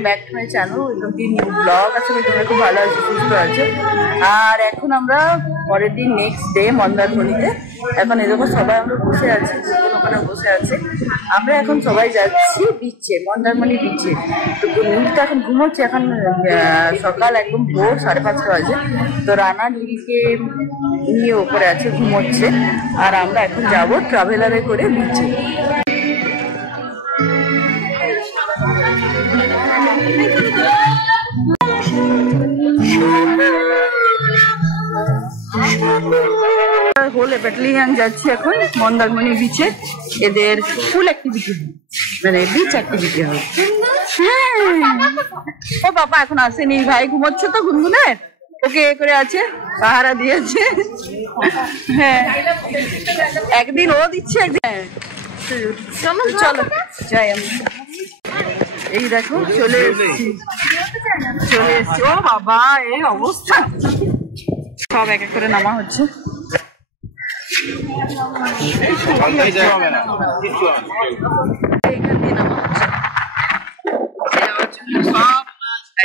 Welcome back to my channel, welcome to new blog. আসলে তোমরা খুব ভালো আছো, সুস্থ আছো। আর এখন আমরা পরের দিন নেক্সট ডে মন্দারমণিতে। এখন এরকম সবাই আমরা বসে আছি, ওখানে বসে আছে। আমরা এখন সবাই যাচ্ছি বিচে, মন্দারমণি বিচে। তো নীলটা এখন ঘুমোচ্ছে, এখন সকাল একদম ভোর 5:30 বাজে। তো রানা নীলকে নিয়ে ওপরে আছে, ঘুমোচ্ছে। আর আমরা এখন যাবো ট্রাভেলারে করে বিচে। হোল ব্যাটালিয়ান যাচ্ছি এখন মন্দারমণি বিচে। এদের ফুল অ্যাক্টিভিটি, মানে বিচ অ্যাক্টিভিটি হবে। ও বাবা এখন আসেনি, ভাই ঘুমোচ্ছে তো গুনগুনের, ওকে এ করে আছে, পাহারা দিয়েছে। হ্যাঁ, একদিন ও দিচ্ছে, একদিন চলো চলো যাই আমরা। এই দেখো চলে এসছি, চলে এসছি। ও বাবা এই অবস্থা, সব এক এক করে নামা হচ্ছে। এইখান দিয়ে নামা হচ্ছে, সব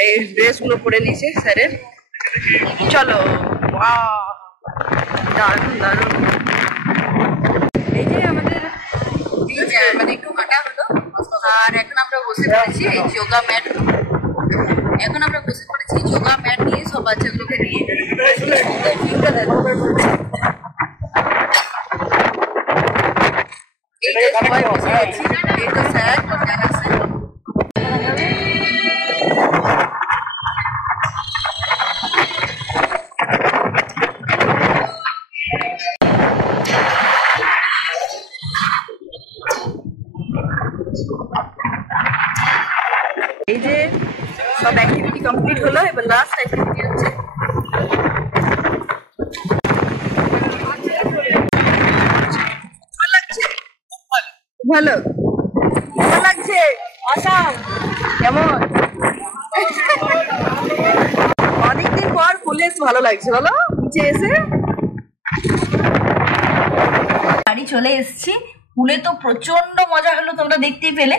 এই ড্রেস গুলো পরে নিয়েছে স্যারের। চলো, দারুন দারুন। এই যে আমাদের মানে একটু হাঁটা হলো, আর এখন আমরা বসে পড়েছি এই যোগা ম্যাট। এখন আমরা বসে পড়েছি যোগা ম্যাট নিয়ে, সব বাচ্চাগুলোকে নিয়ে। এই যে সবাই বসে আছি, এই তো স্যার যারা স্যার। এই যে সব অ্যাক্টিভিটি কমপ্লিট হলো, এবার লাস্ট অ্যাক্টিভিটি হচ্ছে ভালো ভালো লাগছে। আসাম কেমন? অনেকদিন পর ফুলে ভালো লাগছে, বলো নিচে এসে। বাড়ি চলে এসছি, পুলে তো প্রচন্ড মজা হলো, তোমরা দেখতেই পেলে।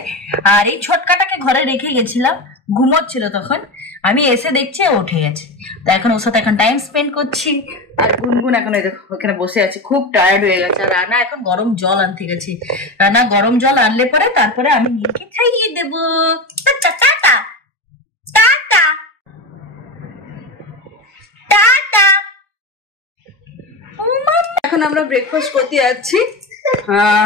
আর এই ছোটকাটাকে ঘরে রেখে গেছিলাম, ঘুমোচ্ছিল তখন, আমি এসে দেখছি ও উঠে গেছে। তো এখন ওর সাথে এখন টাইম স্পেন্ড করছি। আর গুনগুন এখন ওখানে বসে আছে, খুব টায়ার্ড হয়ে গেছে। আর রানা এখন গরম জল আনতে গেছে। রানা গরম জল আনলে পরে তারপরে আমি নীলকে খাইয়ে দেবো। Tata tata tata tata. এখন আমরা ব্রেকফাস্ট করতে যাচ্ছি।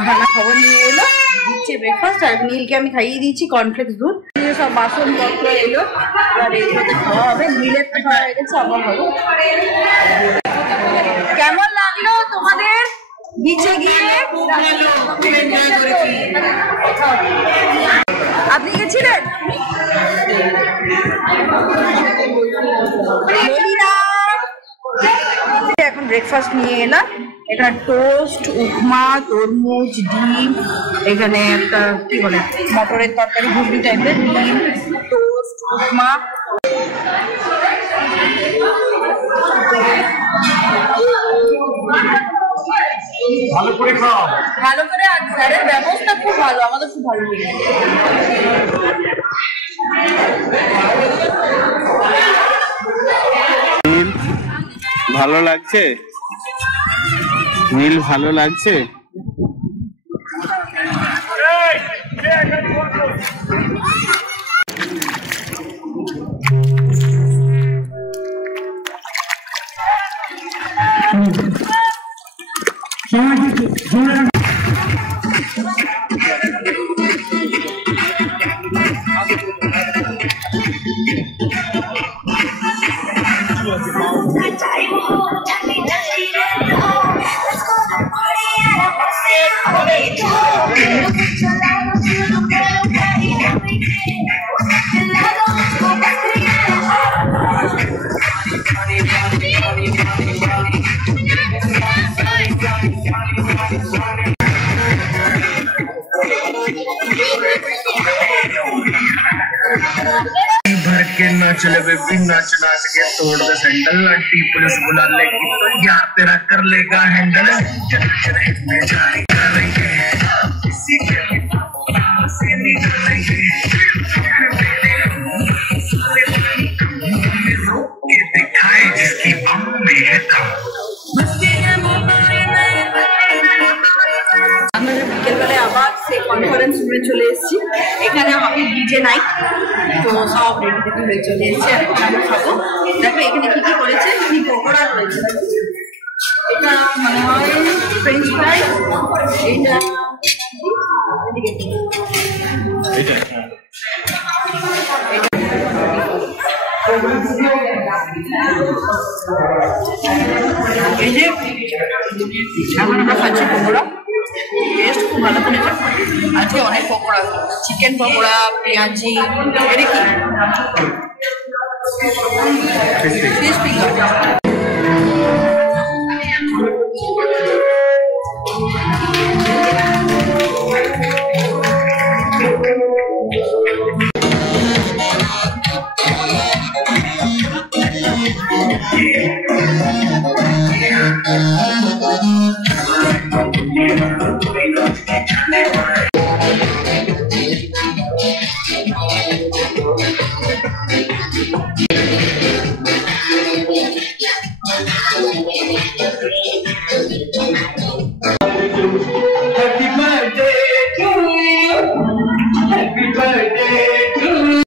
হানা খবর নিয়ে এলো, দিচ্ছে ব্রেকফাস্ট। আর নীলকে আমি খাইয়ে দিয়েছি কর্নফ্লেক্স দুধ। সব বাসন পত্র এলো, আর এইগুলোতে খাওয়া হবে। নীলের তো খাওয়া হয়ে গেছে, আমার হবে। কেমন লাগলো তোমাদের বিচে গিয়ে? আপনি গেছিলেন? এখন ব্রেকফাস্ট নিয়ে এলাম। এখানে টোস্ট, উপমা, তরমুজ, ডিম, এখানে একটা কি বলে মটরের তরকারি, ঘুগনি টাইপের, ডিম, টোস্ট, উপমা। ভালো করে খাও, ভালো করে। আর স্যারের ব্যবস্থা খুব ভালো, আমাদের খুব ভালো লেগেছে। ভালো লাগছে নীল, ভালো লাগছে। भर के नाच ले बेबी, नाच नाच के तोड़ दे सैंडल। आंटी पुलिस बुला लेगी तो यार तेरा कर लेगा हैंडल। चल चल में जारी करेंगे, किसी के से निकलेंगे। রুমে চলে এসেছি। এখানে আমাকে ডিজে নাইট, তো সব রেডি রেডি হয়ে চলে এসেছি। এখন আমরা খাবো। দেখো এখানে কি কি করেছে, কি পকোড়া রয়েছে। এটা মনে হয় ফ্রেঞ্চ ফ্রাই, এটা এই যে এখন আমরা খাচ্ছি পকোড়া। টেস্ট খুব ভালো করেছে আজকে, অনেক পকোড়া, চিকেন পকোড়া, পেঁয়াজি, এটা কি fish finger. Happy birthday to you. Happy birthday to you.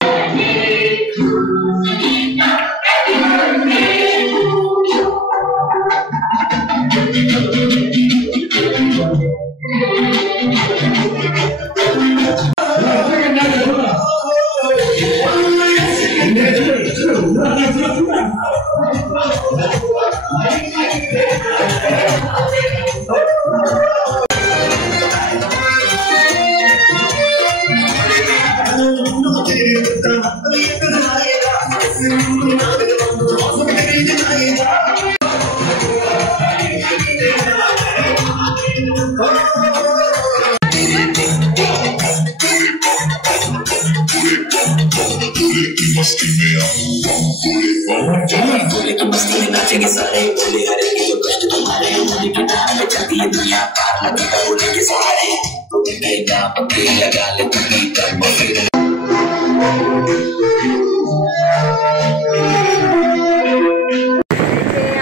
मस्ती में नाचेंगे सारे, बोले हरे के जो कष्ट तुम्हारे, बोले कि नाम पे चलती है दुनिया पार लगेगा बोले के सहारे, बोले नाम पे लगा ले तुम्हें कर्म फिर।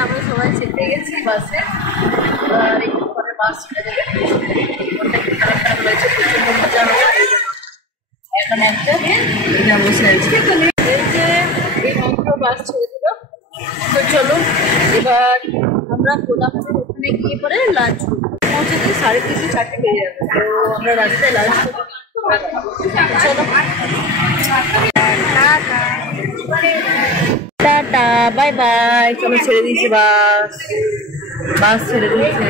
আমরা সবাই চেপে গেছি বাসে, আর একটু পরে বাস ছেড়ে দেবে। মজা হবে। এখন একটা বসে আছি, এই যে এই মাত্র বাস ছেড়ে দিল। তো চলো এবার আমরা কোলাঘাটের ওখানে গিয়ে পরে লাঞ্চ পৌঁছাতে 3:30 4টে বেজে যাবে। তো আমরা রাস্তায় লাঞ্চ করবো। চলো টাটা বাই বাই। চলো ছেড়ে দিয়েছে বাস, বাস ছেড়ে দিয়েছে।